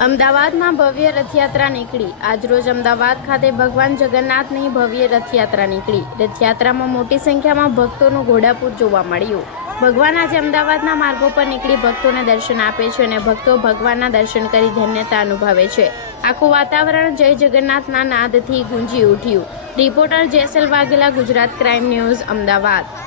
અમદાવાદમાં ભવ્ય રથયાત્રા નીકળી। આજરોજ અમદાવાદ ખાતે ભગવાન જગન્નાથની ભવ્ય રથયાત્રા નીકળી। રથયાત્રામાં મોટી સંખ્યામાં ભક્તોનું ઘોડાપૂર જોવા મળ્યું। ભગવાન આજે અમદાવાદના માર્ગો પર નીકળી ભક્તોને દર્શન આપે છે અને ભક્તો ભગવાનના દર્શન કરી ધન્યતા અનુભવે છે। આખું વાતાવરણ જય જગન્નાથના નાદથી ગુંજી ઉઠ્યું। Reporter Jesal Vaghela, Gujarat crime news, Ahmedabad.